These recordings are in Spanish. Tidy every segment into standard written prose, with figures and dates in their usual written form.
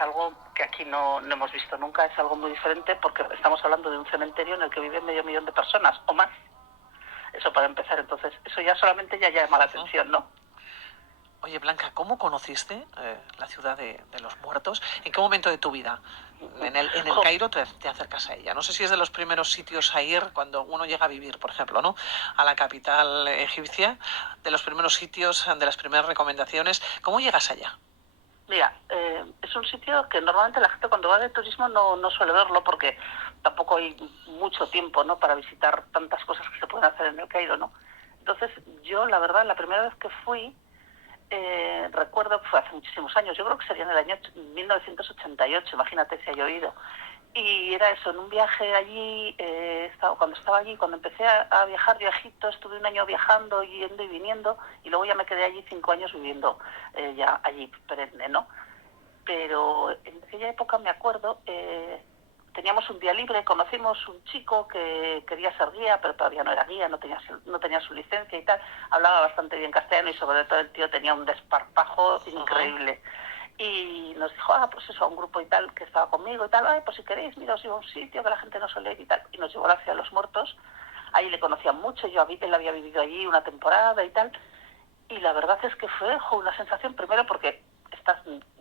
algo que aquí no hemos visto nunca, es algo muy diferente porque estamos hablando de un cementerio en el que viven 500.000 de personas o más. Eso para empezar, entonces eso ya solamente ya llama la atención, ¿no? Oye, Blanca, ¿cómo conociste la ciudad de los muertos? ¿En qué momento de tu vida? En el Cairo te acercas a ella. No sé si es de los primeros sitios a ir cuando uno llega a vivir, por ejemplo, ¿no? A la capital egipcia, de los primeros sitios, de las primeras recomendaciones. ¿Cómo llegas allá? Mira, es un sitio que normalmente la gente cuando va de turismo no suele verlo porque tampoco hay mucho tiempo, ¿no?, para visitar tantas cosas que se pueden hacer en el Cairo, ¿no? Entonces yo, la verdad, la primera vez que fui, recuerdo que fue hace muchísimos años, yo creo que sería en el año 1988, imagínate si ha llovido. Y era eso, en un viaje allí, cuando empecé a viajar yo a Egipto, estuve un año viajando, yendo y viniendo, y luego ya me quedé allí 5 años viviendo ya allí perenne, ¿no? Pero en aquella época me acuerdo, teníamos un día libre, conocimos un chico que quería ser guía, pero todavía no era guía, no tenía su licencia y tal, hablaba bastante bien castellano y sobre todo el tío tenía un desparpajo increíble. Y nos dijo, pues eso, a un grupo y tal que estaba conmigo y tal, pues si queréis, mira, os llevo a un sitio que la gente no suele ir y tal, y nos llevó a la Ciudad de los Muertos. Ahí le conocían mucho, él había vivido allí una temporada y tal, y la verdad es que fue una sensación, primero porque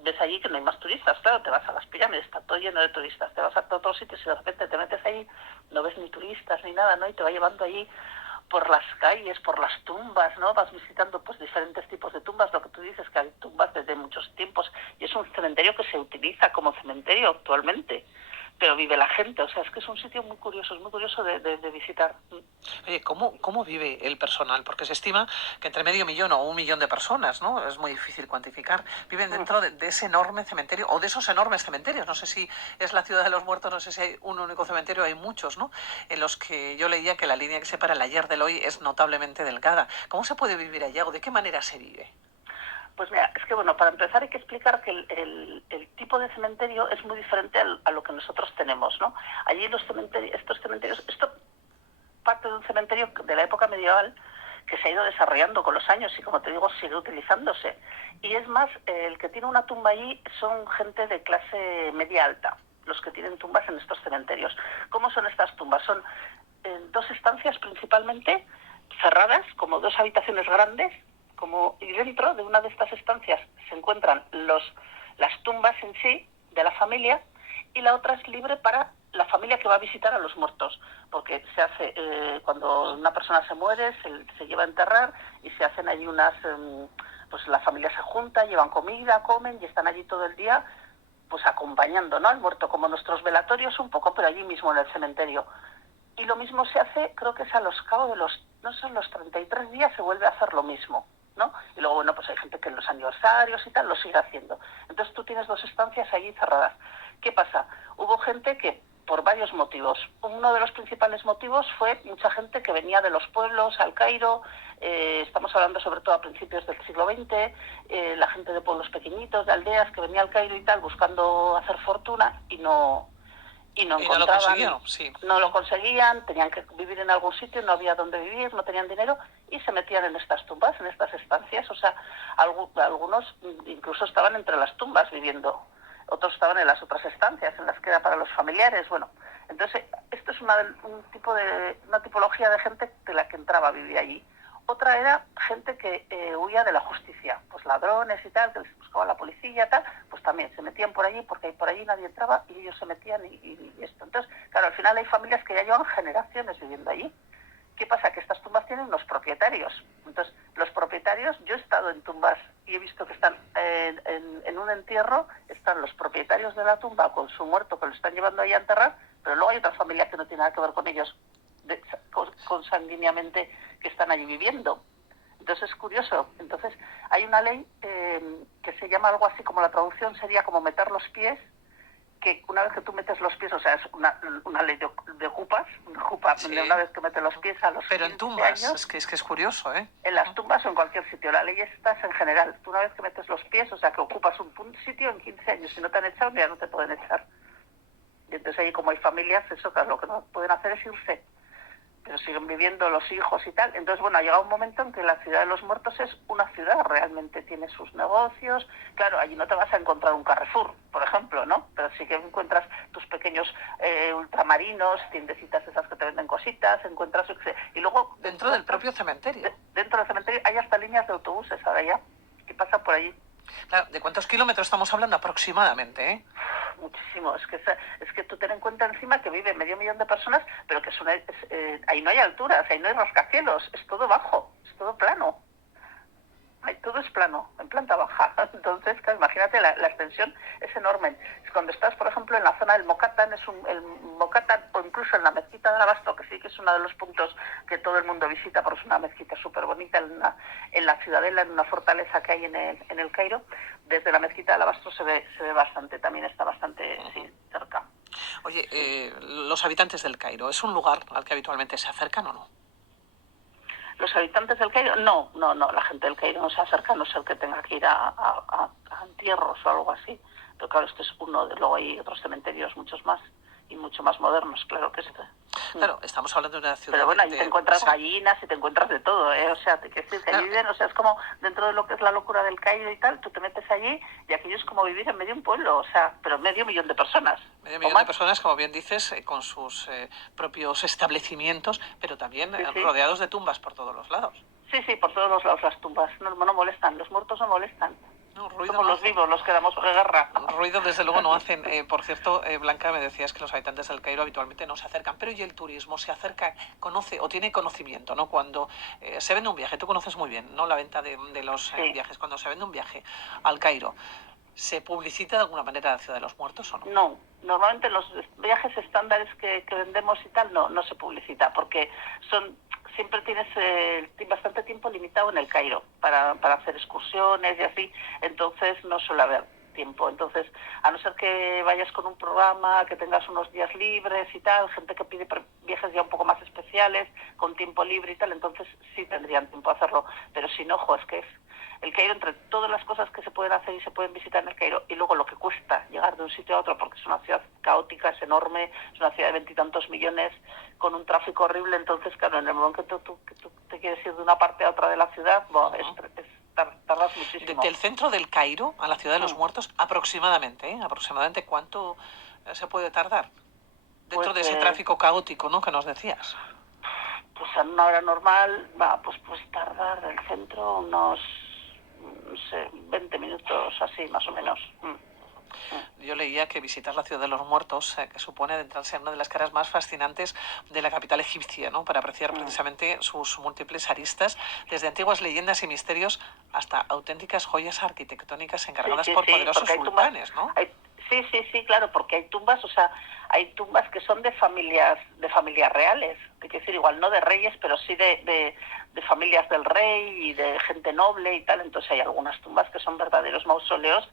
ves allí que no hay más turistas, claro, te vas a las pirámides, está todo lleno de turistas, te vas a todos los sitios y de repente te metes allí, no ves ni turistas ni nada, ¿no? Y te va llevando allí por las calles, por las tumbas, ¿no? Vas visitando pues diferentes tipos de tumbas, lo que tú dices, que hay tumbas desde muchos tiempos, y es un cementerio que se utiliza como cementerio actualmente, pero vive la gente, o sea, es que es un sitio muy curioso de visitar. Oye, ¿cómo vive el personal? Porque se estima que entre medio millón o 1 millón de personas, ¿no? Es muy difícil cuantificar. Viven dentro de ese enorme cementerio o de esos enormes cementerios. No sé si es la ciudad de los muertos, no sé si hay un único cementerio, hay muchos, ¿no? En los que yo leía que la línea que separa el ayer del hoy es notablemente delgada. ¿Cómo se puede vivir allá o de qué manera se vive? Pues mira, es que bueno, para empezar hay que explicar que el tipo de cementerio es muy diferente a lo que nosotros tenemos, ¿no? Allí estos cementerios, esto parte de un cementerio de la época medieval que se ha ido desarrollando con los años y, como te digo, sigue utilizándose. Y es más, el que tiene una tumba allí son gente de clase media alta, los que tienen tumbas en estos cementerios. ¿Cómo son estas tumbas? Son 2 estancias principalmente, cerradas, como 2 habitaciones grandes, y dentro de una de estas estancias se encuentran las tumbas en sí de la familia, y la otra es libre para la familia que va a visitar a los muertos, porque se hace, cuando una persona se muere, se lleva a enterrar y se hacen allí pues la familia se junta, llevan comida, comen y están allí todo el día, pues acompañando, ¿no?, al muerto, como nuestros velatorios un poco, pero allí mismo en el cementerio. Y lo mismo se hace, creo que es a los cabos de los 33 días se vuelve a hacer lo mismo, ¿no? Y luego, bueno, pues hay gente que en los aniversarios y tal lo sigue haciendo. Entonces tú tienes 2 estancias allí cerradas. ¿Qué pasa? Hubo gente que, por varios motivos, uno de los principales motivos fue mucha gente que venía de los pueblos al Cairo, estamos hablando sobre todo a principios del siglo XX, la gente de pueblos pequeñitos, de aldeas, que venía al Cairo y tal buscando hacer fortuna y no Y no lo encontraban, consiguieron, sí. no lo conseguían, tenían que vivir en algún sitio, no había dónde vivir, no tenían dinero y se metían en estas tumbas, en estas estancias. O sea, algunos incluso estaban entre las tumbas viviendo, otros estaban en las otras estancias, en las que era para los familiares. Bueno, entonces esto es una tipología de gente de la que entraba a vivir allí. Otra era gente que huía de la justicia, pues ladrones y tal, que les buscaba la policía, tal, pues también se metían por allí porque por allí nadie entraba y ellos se metían y esto. Entonces, claro, al final hay familias que ya llevan generaciones viviendo allí. ¿Qué pasa? Que estas tumbas tienen unos propietarios. Entonces, los propietarios, yo he estado en tumbas y he visto que están en un entierro, están los propietarios de la tumba con su muerto que lo están llevando ahí a enterrar, pero luego hay otra familia que no tiene nada que ver con ellos consanguíneamente, que están allí viviendo. Entonces es curioso. Entonces hay una ley que se llama algo así, como la traducción sería como meter los pies, que una vez que tú metes los pies, o sea, es una ley de jupas, Sí. de una vez que metes los pies a los Pero 15 en tumbas, años, es que es curioso, ¿eh? en las tumbas o en cualquier sitio. La ley esta es en general. Tú una vez que metes los pies, o sea, que ocupas un sitio en 15 años, si no te han echado, ya no te pueden echar. Y entonces ahí, como hay familias, eso, claro, lo que no pueden hacer es irse. pero siguen viviendo los hijos y tal. Entonces, bueno, ha llegado un momento en que la ciudad de los muertos es una ciudad, realmente tiene sus negocios. Claro, allí no te vas a encontrar un Carrefour, por ejemplo, ¿no? Pero sí que encuentras tus pequeños ultramarinos, tiendecitas esas que te venden cositas, encuentras... Y luego... Dentro del propio cementerio. Dentro del cementerio hay hasta líneas de autobuses ahora ya, que pasan por allí. Claro, ¿de cuántos kilómetros estamos hablando aproximadamente, Muchísimo, es que tú ten en cuenta encima que vive 500.000 de personas, pero que ahí no hay alturas, ahí no hay rascacielos, es todo bajo, es todo plano. Todo es plano, en planta baja. Entonces, claro, imagínate, la extensión es enorme. Cuando estás, por ejemplo, en la zona del Mokatán, el Mokatán, o incluso en la mezquita de Abasto, que sí que es uno de los puntos que todo el mundo visita, porque es una mezquita súper bonita en la ciudadela, en una fortaleza que hay en el Cairo, desde la mezquita de Abasto se ve bastante, también está bastante cerca. Oye, los habitantes del Cairo, ¿es un lugar al que habitualmente se acercan o no? Los habitantes del Cairo, no, la gente del Cairo no se acerca, no sé el que tenga que ir a entierros o algo así. Pero claro, este es uno, luego hay otros cementerios, muchos más, y mucho más modernos, claro que este. Claro, estamos hablando de una ciudad... Pero bueno, ahí te encuentras gallinas y te encuentras de todo, ¿eh? O sea, te quiero decir que allí viven, o sea, es como dentro de lo que es la locura del Cairo y tal, tú te metes allí y aquello es como vivir en medio de un pueblo, o sea, pero 500.000 de personas. 500.000 de personas, como bien dices, con sus propios establecimientos, pero también rodeados de tumbas por todos los lados. Sí, por todos los lados las tumbas, no molestan, los muertos no molestan. No, ruido somos no los vivos los que damos guerra. Ruido desde luego no hacen. Por cierto, Blanca, me decías que los habitantes del Cairo habitualmente no se acercan, pero ¿y el turismo? ¿Se acerca, conoce o tiene conocimiento, ¿no? Cuando se vende un viaje, tú conoces muy bien, ¿no? La venta de los viajes. Cuando se vende un viaje al Cairo, ¿se publicita de alguna manera la ciudad de los muertos o no? No, normalmente los viajes estándares que vendemos y tal no se publicita, porque siempre tienes bastante tiempo limitado en el Cairo para hacer excursiones y así, entonces no suele haber tiempo. Entonces, a no ser que vayas con un programa, que tengas unos días libres y tal, gente que pide viajes ya un poco más especiales, con tiempo libre y tal, entonces sí tendrían tiempo a hacerlo. Pero si no, es que es el Cairo, entre todas las cosas que se pueden hacer y se pueden visitar en el Cairo, y luego lo que cuesta llegar de un sitio a otro, porque es una ciudad caótica, es enorme, es una ciudad de 20 y tantos millones, con un tráfico horrible, entonces, claro, en el momento que tú te quieres ir de una parte a otra de la ciudad, tardas muchísimo. Desde el centro del Cairo a la ciudad de los muertos, aproximadamente, ¿aproximadamente cuánto se puede tardar? Dentro de ese tráfico caótico, ¿no?, que nos decías. Pues a una hora normal, pues tardar del centro unos, no sé, 20 minutos así, más o menos. Yo leía que visitar la ciudad de los muertos, que supone adentrarse en una de las caras más fascinantes de la capital egipcia, ¿no?, para apreciar precisamente sus múltiples aristas, desde antiguas leyendas y misterios hasta auténticas joyas arquitectónicas encargadas por poderosos sultanes, ¿no? Sí, claro, porque hay tumbas, o sea, hay tumbas que son de familias reales, es decir, igual no de reyes, pero sí de familias del rey y de gente noble y tal. Entonces hay algunas tumbas que son verdaderos mausoleos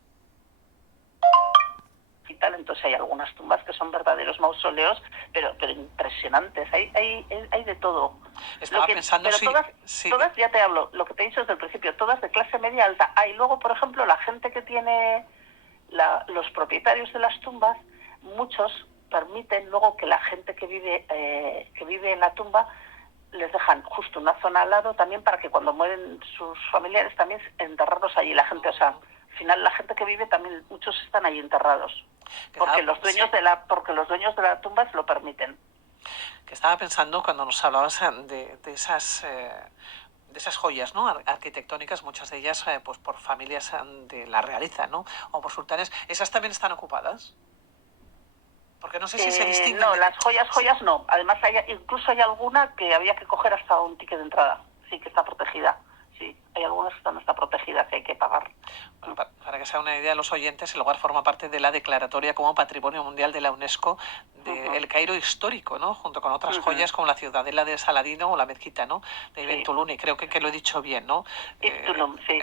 y tal, entonces hay algunas tumbas que son verdaderos mausoleos, pero impresionantes, hay de todo. Estaba pensando pero todas, ya te hablo, lo que te he dicho desde el principio, todas de clase media alta. Hay luego, por ejemplo, la gente que tiene, los propietarios de las tumbas, muchos permiten luego que la gente que vive en la tumba les dejan justo una zona al lado también para que cuando mueren sus familiares también enterrarlos allí. La gente, o sea, al final la gente que vive también, muchos están ahí enterrados, porque los dueños de la tumba se lo permiten. Que estaba pensando cuando nos hablabas de esas joyas, ¿no?, arquitectónicas, muchas de ellas pues por familias de la realeza, ¿no?, o por sultanes. ¿Esas también están ocupadas? Porque no sé si se distinguen. No, las joyas no. Además, incluso hay alguna que había que coger hasta un ticket de entrada. Sí, que está protegida. Sí, hay algunas que no está protegida, que hay que pagar. Bueno, para que sea una idea de los oyentes, el lugar forma parte de la declaratoria como Patrimonio Mundial de la UNESCO del Cairo histórico, ¿no?, junto con otras joyas como la ciudadela de Saladino o la mezquita, ¿no?, de Ibn Tulun, y creo que lo he dicho bien, ¿no? Ibn Tulun, sí.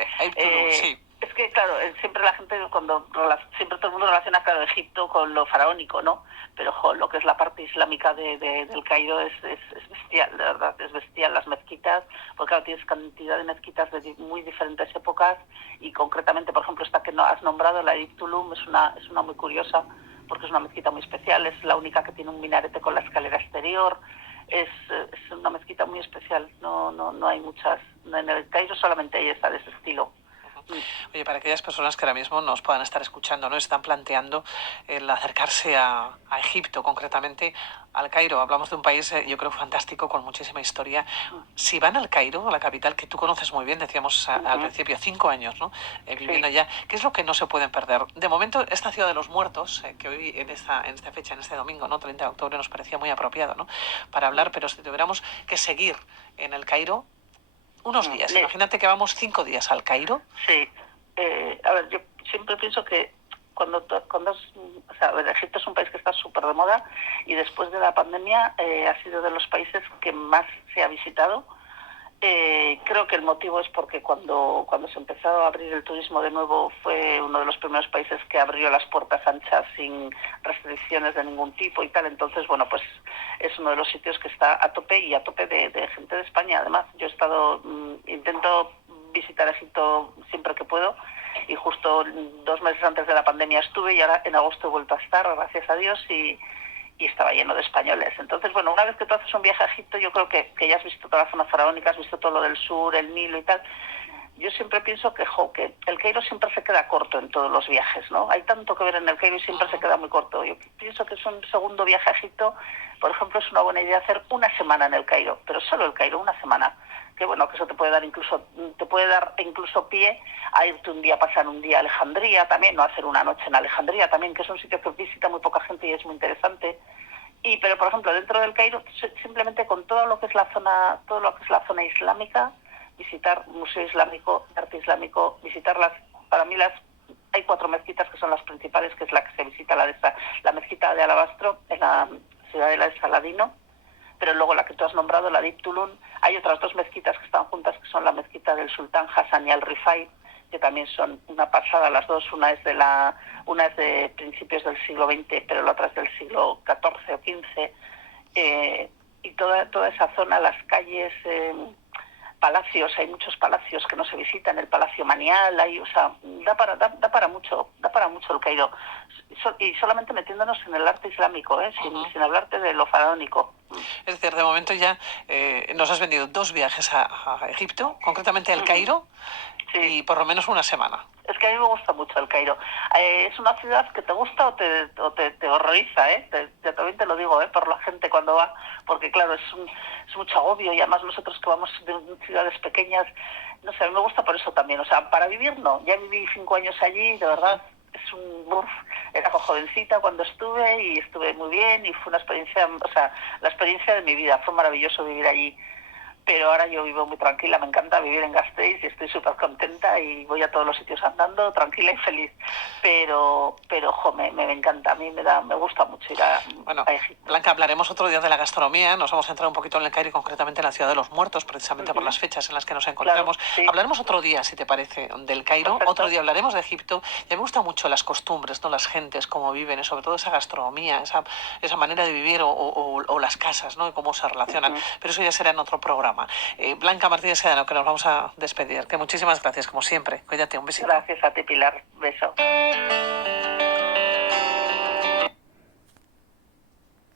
Sí. Es que, claro, siempre la gente, siempre todo el mundo relaciona, claro, Egipto con lo faraónico, ¿no? Pero, lo que es la parte islámica del Cairo es bestial, de verdad, es bestial. Las mezquitas, porque claro, tienes cantidad de mezquitas de muy diferentes épocas, y concretamente, por ejemplo, esta que no has nombrado, la de Ibn Tulun, es una muy curiosa, porque es una mezquita muy especial, es la única que tiene un minarete con la escalera exterior. es una mezquita muy especial. No hay muchas. En el Cairo solamente hay esta de ese estilo. Oye, para aquellas personas que ahora mismo nos puedan estar escuchando, ¿no? Están planteando el acercarse a Egipto, concretamente al Cairo. Hablamos de un país, yo creo, fantástico, con muchísima historia. Si van al Cairo, a la capital, que tú conoces muy bien, decíamos al principio, 5 años, ¿no? Viviendo Sí. allá, ¿qué es lo que no se pueden perder? De momento, esta ciudad de los muertos, que hoy en esta fecha, en este domingo, ¿no? 30 de octubre, nos parecía muy apropiado, ¿no? Para hablar, pero si tuviéramos que seguir en el Cairo unos días, imagínate que vamos 5 días al Cairo. Sí. A ver, yo siempre pienso que o sea, a ver, Egipto es un país que está súper de moda y después de la pandemia ha sido de los países que más se ha visitado. Creo que el motivo es porque cuando se empezó a abrir el turismo de nuevo fue uno de los primeros países que abrió las puertas anchas sin restricciones de ningún tipo y tal. Entonces, bueno, pues es uno de los sitios que está a tope y a tope de gente de España. Además, yo he estado, intento visitar Egipto siempre que puedo y justo 2 meses antes de la pandemia estuve y ahora en agosto he vuelto a estar, gracias a Dios, y estaba lleno de españoles. Entonces, bueno, una vez que tú haces un viaje a Egipto, yo creo que ya has visto toda la zona faraónica, has visto todo lo del sur, el Nilo y tal. Yo siempre pienso que el Cairo siempre se queda corto en todos los viajes, ¿no? Hay tanto que ver en el Cairo y siempre se queda muy corto. Yo pienso que es un segundo viaje a Egipto, por ejemplo, es una buena idea hacer una semana en el Cairo, pero solo el Cairo, una semana. Que bueno, que eso te puede dar incluso pie a irte un día, pasar un día a Alejandría también, no hacer una noche en Alejandría también, que es un sitio que visita muy poca gente y es muy interesante. Pero por ejemplo, dentro del Cairo, simplemente con todo lo que es la zona islámica, visitar museo islámico, arte islámico, para mí hay 4 mezquitas que son las principales, que es la que se visita, la mezquita de Alabastro, en la ciudadela de Saladino, pero luego la que tú has nombrado, la de Ibn Tulun, hay otras 2 mezquitas que están juntas, que son la mezquita del Sultán Hassan y Al-Rifai, que también son una pasada las dos. Una es de principios del siglo XX, pero la otra es del siglo XIV o XV. Y toda esa zona, las calles, palacios, hay muchos palacios que no se visitan, el Palacio Manial, o sea, da para mucho el Cairo. Y solamente metiéndonos en el arte islámico, sin hablarte de lo faraónico. Es decir, de momento ya nos has vendido 2 viajes a Egipto, concretamente al Cairo, y por lo menos una semana. Es que a mí me gusta mucho el Cairo. Es una ciudad que te gusta o te horroriza, yo también te lo digo, por la gente cuando va, porque claro, es mucho agobio y además nosotros que vamos de ciudades pequeñas, no sé, a mí me gusta por eso también. O sea, para vivir no, ya viví 5 años allí, de verdad, era jovencita cuando estuve y estuve muy bien y fue una experiencia, o sea, la experiencia de mi vida, fue maravilloso vivir allí. Pero ahora yo vivo muy tranquila, me encanta vivir en Gasteiz y estoy súper contenta y voy a todos los sitios andando, tranquila y feliz. Pero me encanta, a mí me gusta mucho ir a Egipto. Blanca, hablaremos otro día de la gastronomía, nos vamos a entrar un poquito en el Cairo y concretamente en la Ciudad de los Muertos, precisamente por las fechas en las que nos encontramos. Claro, sí. Hablaremos otro día, si te parece, del Cairo, perfecto. Otro día hablaremos de Egipto. Y me gustan mucho las costumbres, ¿no? Las gentes, cómo viven, y sobre todo esa gastronomía, esa manera de vivir o las casas, ¿no? Y cómo se relacionan. Pero eso ya será en otro programa. Blanca Martínez Sedano, que nos vamos a despedir. Que muchísimas gracias, como siempre. Cuídate, un besito. Gracias a ti, Pilar. Beso.